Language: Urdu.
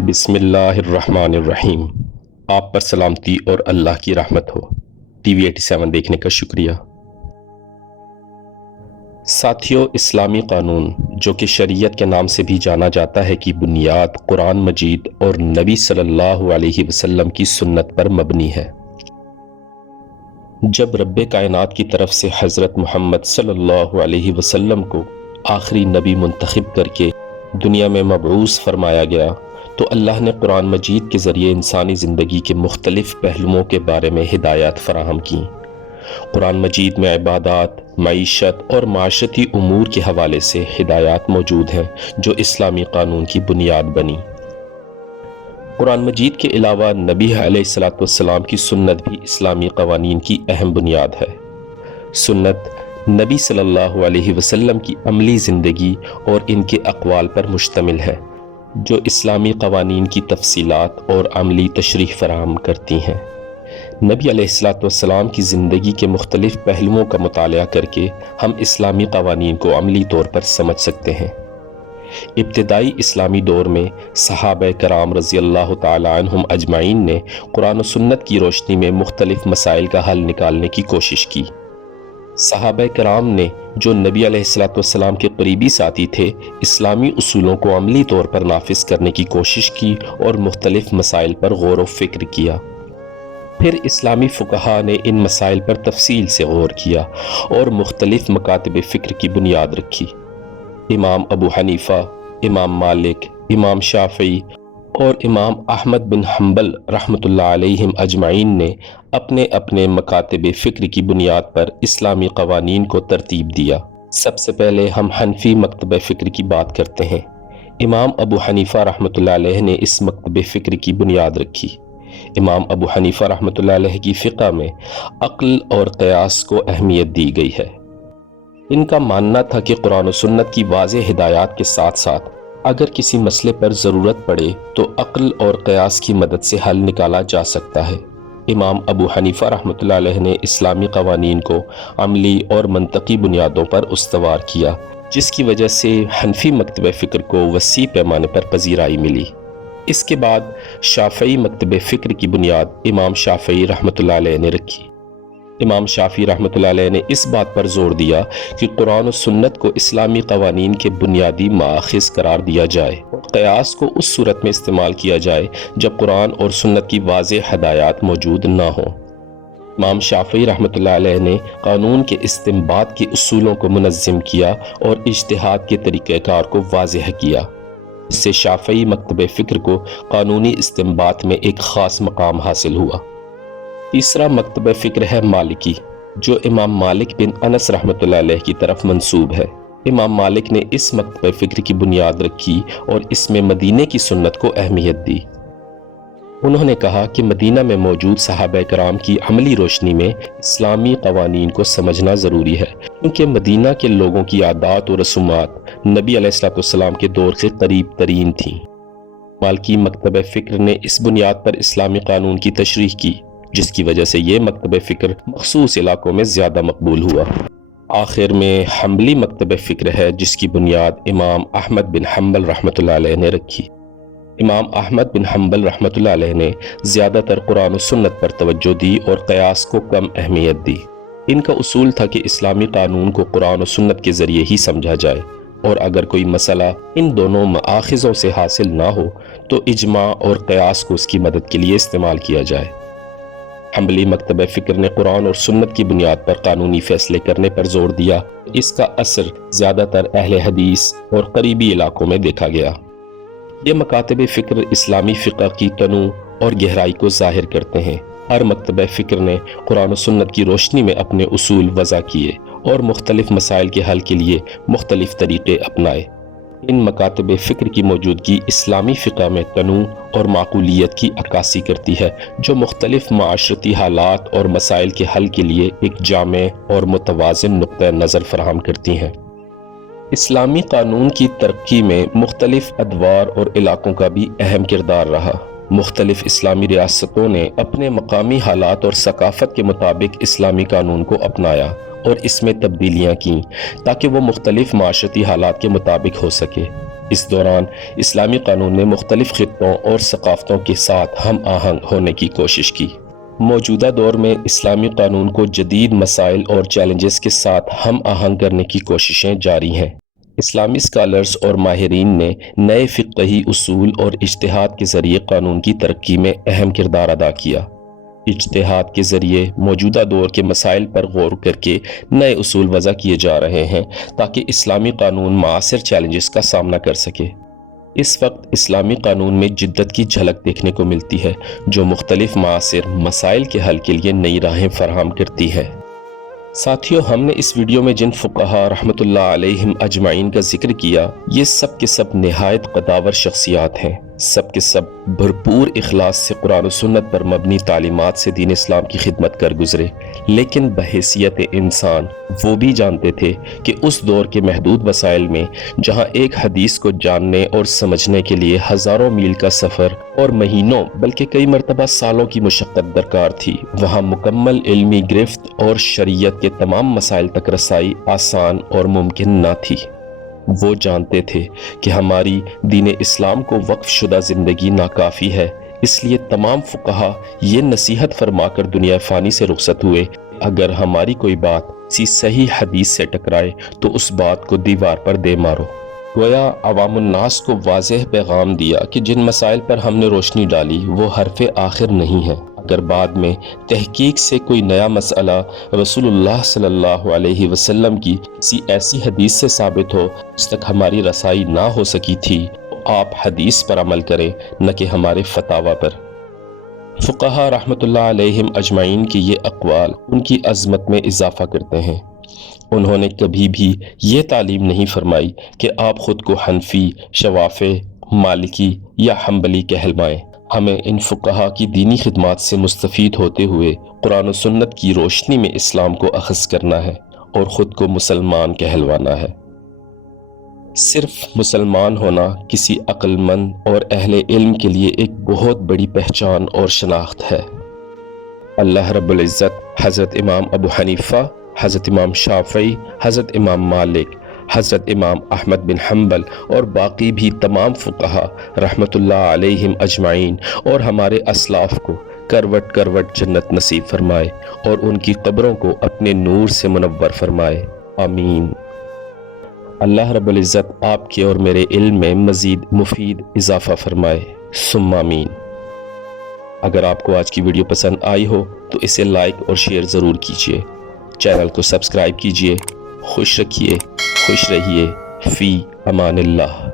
بسم اللہ الرحمن الرحیم۔ آپ پر سلامتی اور اللہ کی رحمت ہو۔ ٹی وی 87 دیکھنے کا شکریہ۔ ساتھیو، اسلامی قانون جو کہ شریعت کے نام سے بھی جانا جاتا ہے کی بنیاد قرآن مجید اور نبی صلی اللہ علیہ وسلم کی سنت پر مبنی ہے۔ جب رب کائنات کی طرف سے حضرت محمد صلی اللہ علیہ وسلم کو آخری نبی منتخب کر کے دنیا میں مبعوث فرمایا گیا تو اللہ نے قرآن مجید کے ذریعے انسانی زندگی کے مختلف پہلوؤں کے بارے میں ہدایات فراہم کیں۔ قرآن مجید میں عبادات، معیشت اور معاشرتی امور کے حوالے سے ہدایات موجود ہیں جو اسلامی قانون کی بنیاد بنی۔ قرآن مجید کے علاوہ نبی علیہ السلام کی سنت بھی اسلامی قوانین کی اہم بنیاد ہے۔ سنت نبی صلی اللہ علیہ وسلم کی عملی زندگی اور ان کے اقوال پر مشتمل ہے جو اسلامی قوانین کی تفصیلات اور عملی تشریح فراہم کرتی ہیں۔ نبی علیہ السلام کی زندگی کے مختلف پہلوؤں کا مطالعہ کر کے ہم اسلامی قوانین کو عملی طور پر سمجھ سکتے ہیں۔ ابتدائی اسلامی دور میں صحابہ کرام رضی اللہ تعالی عنہم اجمعین نے قرآن و سنت کی روشنی میں مختلف مسائل کا حل نکالنے کی کوشش کی۔ صحابہ کرام نے جو نبی علیہ السلام کے قریبی ساتھی تھے، اسلامی اصولوں کو عملی طور پر نافذ کرنے کی کوشش کی اور مختلف مسائل پر غور و فکر کیا۔ پھر اسلامی فقہا نے ان مسائل پر تفصیل سے غور کیا اور مختلف مکاتب فکر کی بنیاد رکھی۔ امام ابو حنیفہ، امام مالک، امام شافعی اور امام احمد بن حنبل رحمۃ اللہ علیہم اجمعین نے اپنے اپنے مکاتب فکر کی بنیاد پر اسلامی قوانین کو ترتیب دیا۔ سب سے پہلے ہم حنفی مکتب فکر کی بات کرتے ہیں۔ امام ابو حنیفہ رحمۃ اللہ علیہ نے اس مکتب فکر کی بنیاد رکھی۔ امام ابو حنیفہ رحمۃ اللہ علیہ کی فقہ میں عقل اور قیاس کو اہمیت دی گئی ہے۔ ان کا ماننا تھا کہ قرآن و سنت کی واضح ہدایات کے ساتھ ساتھ اگر کسی مسئلے پر ضرورت پڑے تو عقل اور قیاس کی مدد سے حل نکالا جا سکتا ہے۔ امام ابو حنیفہ رحمۃ اللہ علیہ نے اسلامی قوانین کو عملی اور منطقی بنیادوں پر استوار کیا، جس کی وجہ سے حنفی مکتب فکر کو وسیع پیمانے پر پذیرائی ملی۔ اس کے بعد شافعی مکتب فکر کی بنیاد امام شافعی رحمۃ اللہ علیہ نے رکھی۔ امام شافعی رحمۃ اللہ علیہ نے اس بات پر زور دیا کہ قرآن و سنت کو اسلامی قوانین کے بنیادی ماخذ قرار دیا جائے اور قیاس کو اس صورت میں استعمال کیا جائے جب قرآن اور سنت کی واضح ہدایات موجود نہ ہوں۔ امام شافعی رحمۃ اللہ علیہ نے قانون کے استنباط کے اصولوں کو منظم کیا اور اجتہاد کے طریقہ کار کو واضح کیا۔ اس سے شافعی مکتب فکر کو قانونی استنباط میں ایک خاص مقام حاصل ہوا۔ تیسرا مکتب فکر ہے مالکی، جو امام مالک بن انس رحمۃ اللہ علیہ کی طرف منسوب ہے۔ امام مالک نے اس مکتب فکر کی بنیاد رکھی اور اس میں مدینے کی سنت کو اہمیت دی۔ انہوں نے کہا کہ مدینہ میں موجود صحابہ کرام کی عملی روشنی میں اسلامی قوانین کو سمجھنا ضروری ہے، کیونکہ مدینہ کے لوگوں کی عادات و رسومات نبی علیہ السلام کے دور سے قریب ترین تھیں۔ مالکی مکتب فکر نے اس بنیاد پر اسلامی قانون کی تشریح کی، جس کی وجہ سے یہ مکتب فکر مخصوص علاقوں میں زیادہ مقبول ہوا۔ آخر میں حنبلی مکتب فکر ہے جس کی بنیاد امام احمد بن حنبل رحمۃ اللہ علیہ نے رکھی۔ امام احمد بن حنبل رحمۃ اللہ علیہ نے زیادہ تر قرآن و سنت پر توجہ دی اور قیاس کو کم اہمیت دی۔ ان کا اصول تھا کہ اسلامی قانون کو قرآن و سنت کے ذریعے ہی سمجھا جائے، اور اگر کوئی مسئلہ ان دونوں مآخذوں سے حاصل نہ ہو تو اجماع اور قیاس کو اس کی مدد کے لیے استعمال کیا جائے۔ حنبلی مکتب فکر نے قرآن اور سنت کی بنیاد پر قانونی فیصلے کرنے پر زور دیا۔ اس کا اثر زیادہ تر اہل حدیث اور قریبی علاقوں میں دیکھا گیا۔ یہ مکاتب فکر اسلامی فقہ کی تنوع اور گہرائی کو ظاہر کرتے ہیں۔ ہر مکتب فکر نے قرآن و سنت کی روشنی میں اپنے اصول وضع کیے اور مختلف مسائل کے حل کے لیے مختلف طریقے اپنائے۔ ان مکاتب فکر کی موجودگی اسلامی فقہ میں تنوع اور معقولیت کی عکاسی کرتی ہے، جو مختلف معاشرتی حالات اور مسائل کے حل کے لیے ایک جامع اور متوازن نقطہ نظر فراہم کرتی ہیں۔ اسلامی قانون کی ترقی میں مختلف ادوار اور علاقوں کا بھی اہم کردار رہا۔ مختلف اسلامی ریاستوں نے اپنے مقامی حالات اور ثقافت کے مطابق اسلامی قانون کو اپنایا اور اس میں تبدیلیاں کیں تاکہ وہ مختلف معاشرتی حالات کے مطابق ہو سکے۔ اس دوران اسلامی قانون نے مختلف خطوں اور ثقافتوں کے ساتھ ہم آہنگ ہونے کی کوشش کی۔ موجودہ دور میں اسلامی قانون کو جدید مسائل اور چیلنجز کے ساتھ ہم آہنگ کرنے کی کوششیں جاری ہیں۔ اسلامی اسکالرز اور ماہرین نے نئے فقہی اصول اور اجتہاد کے ذریعے قانون کی ترقی میں اہم کردار ادا کیا۔ اجتہاد کے ذریعے موجودہ دور کے مسائل پر غور کر کے نئے اصول وضع کیے جا رہے ہیں تاکہ اسلامی قانون معاصر چیلنجز کا سامنا کر سکے۔ اس وقت اسلامی قانون میں جدت کی جھلک دیکھنے کو ملتی ہے جو مختلف معاصر مسائل کے حل کے لیے نئی راہیں فراہم کرتی ہے۔ ساتھیوں، ہم نے اس ویڈیو میں جن فقہا رحمت اللہ علیہم اجمعین کا ذکر کیا، یہ سب کے سب نہایت قداور شخصیات ہیں۔ سب کے سب بھرپور اخلاص سے قرآن و سنت پر مبنی تعلیمات سے دین اسلام کی خدمت کر گزرے، لیکن بحیثیت انسان وہ بھی جانتے تھے کہ اس دور کے محدود وسائل میں جہاں ایک حدیث کو جاننے اور سمجھنے کے لیے ہزاروں میل کا سفر اور مہینوں بلکہ کئی مرتبہ سالوں کی مشقت درکار تھی، وہاں مکمل علمی گرفت اور شریعت کے تمام مسائل تک رسائی آسان اور ممکن نہ تھی۔ وہ جانتے تھے کہ ہماری دین اسلام کو وقف شدہ زندگی ناکافی ہے، اس لیے تمام فقہا یہ نصیحت فرما کر دنیا فانی سے رخصت ہوئے، اگر ہماری کوئی بات کسی صحیح حدیث سے ٹکرائے تو اس بات کو دیوار پر دے مارو۔ گویا عوام الناس کو واضح پیغام دیا کہ جن مسائل پر ہم نے روشنی ڈالی وہ حرف آخر نہیں ہے۔ اگر بعد میں تحقیق سے کوئی نیا مسئلہ رسول اللہ صلی اللہ علیہ وسلم کی کسی ایسی حدیث سے ثابت ہو جس تک ہماری رسائی نہ ہو سکی تھی، تو آپ حدیث پر عمل کریں، نہ کہ ہمارے فتاوی پر۔ فقہا رحمت اللہ علیہم اجمعین کی یہ اقوال ان کی عظمت میں اضافہ کرتے ہیں۔ انہوں نے کبھی بھی یہ تعلیم نہیں فرمائی کہ آپ خود کو حنفی، شوافی، مالکی یا حنبلی کہلوائیں۔ ہمیں ان فقہا کی دینی خدمات سے مستفید ہوتے ہوئے قرآن و سنت کی روشنی میں اسلام کو اخذ کرنا ہے اور خود کو مسلمان کہلوانا ہے۔ صرف مسلمان ہونا کسی عقل مند اور اہل علم کے لیے ایک بہت بڑی پہچان اور شناخت ہے۔ اللہ رب العزت حضرت امام ابو حنیفہ، حضرت امام شافعی، حضرت امام مالک، حضرت امام احمد بن حنبل اور باقی بھی تمام فقہا رحمت اللہ علیہم اجمعین اور ہمارے اسلاف کو کروٹ کروٹ جنت نصیب فرمائے اور ان کی قبروں کو اپنے نور سے منور فرمائے، آمین۔ اللہ رب العزت آپ کے اور میرے علم میں مزید مفید اضافہ فرمائے، ثم آمین۔ اگر آپ کو آج کی ویڈیو پسند آئی ہو تو اسے لائک اور شیئر ضرور کیجیے، چینل کو سبسکرائب کیجیے۔ خوش رکھیے، خوش رہیے، فی امان اللہ۔